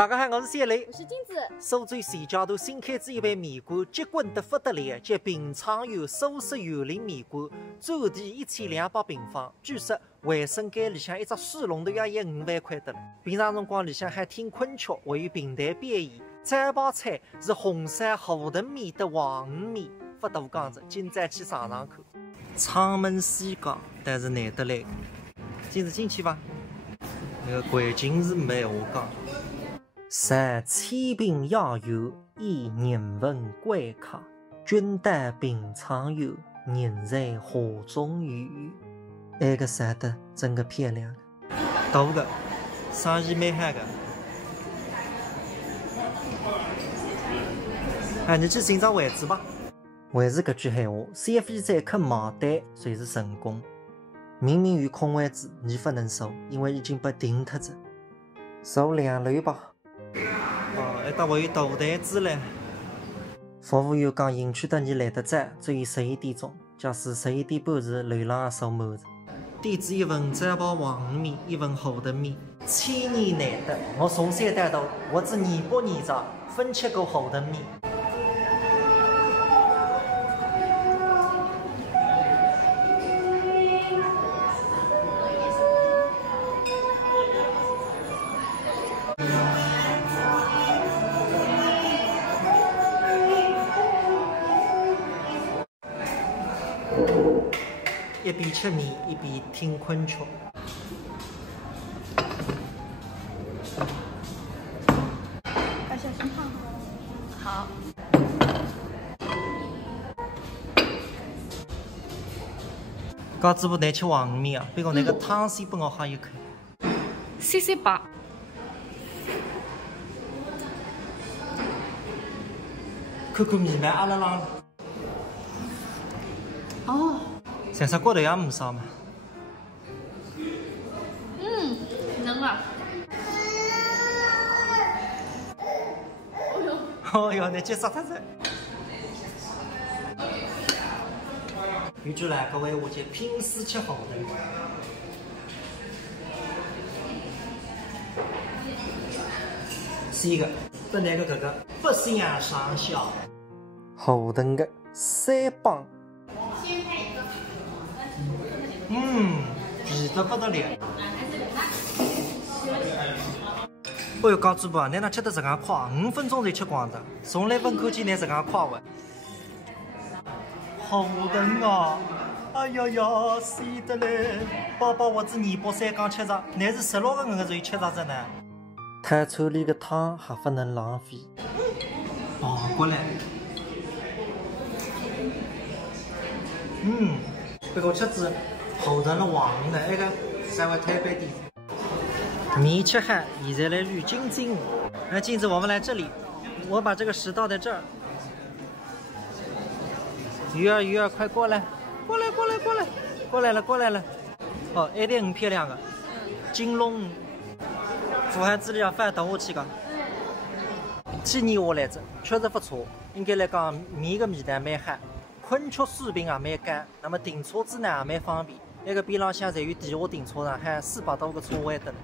大家好，我是小雷，我是金子。苏州西郊头新开置一盘面馆，结棍得不得了，叫平昌油素食园林面馆，占地1200平方。据说卫生间里向一只水龙头也要5万块的了。平常辰光里向还听昆曲，会有平台表演。这盘菜是红山河豚面的黄鱼面，不大讲着，今朝去尝尝看。창门西岗，但是难得来。金子进去吧。那个环境是没话讲。三千瓶药油，以人文关卡。君带平常游，人在画中游。那个山的真的漂亮，大个，生意蛮好的。哎，你去寻找位置吧。还是搿句闲话，CFE载客买单随时成功。明明有空位置，你不能坐，因为已经被订脱着。坐2楼吧。哦，还搭会有大台子嘞。服务员讲，营区的你来得早，只有11点钟。假使11点半时，楼浪也坐满着。点子一份这包黄鱼面，一份河豚面，千年难得。我从小到大，我只年8年长，分吃过河豚面。一边吃面一边听昆曲。要小心烫。好。搞直播难吃黄鱼面啊！别个那个汤水帮我喝一口。谢谢吧。看看面饭阿拉浪。哦。像啥锅头也没少嘛。能啊。哦哟，你去杀他噻！预祝来各位我就拼死吃河豚。是一个，本来个这个不相上下。河豚的3磅。皮得不得了。哎哟，搞主播，你哪吃得这样快？5分钟就吃光的，从来不看见你这样快的。河豚啊！哎呀呀，死得嘞！宝宝，我只年包3缸吃着，乃是16个人才吃着着呢。太抽里的汤还不能浪费。过来。这个吃子河豚了黄的，那个稍微特别点。面吃好，现在来捋金针。那金子，我们来这里，我把这个食倒在这儿。鱼儿，快过来，过来了。哦，一点很漂亮的，金龙。富汉资料翻等下去个。几年下来着，确实不错，应该来讲面的味道蛮好。昆曲水平也蛮高，那么停车子呢也蛮方便。那个边浪向侪有地下停车场，还400多个车位的了。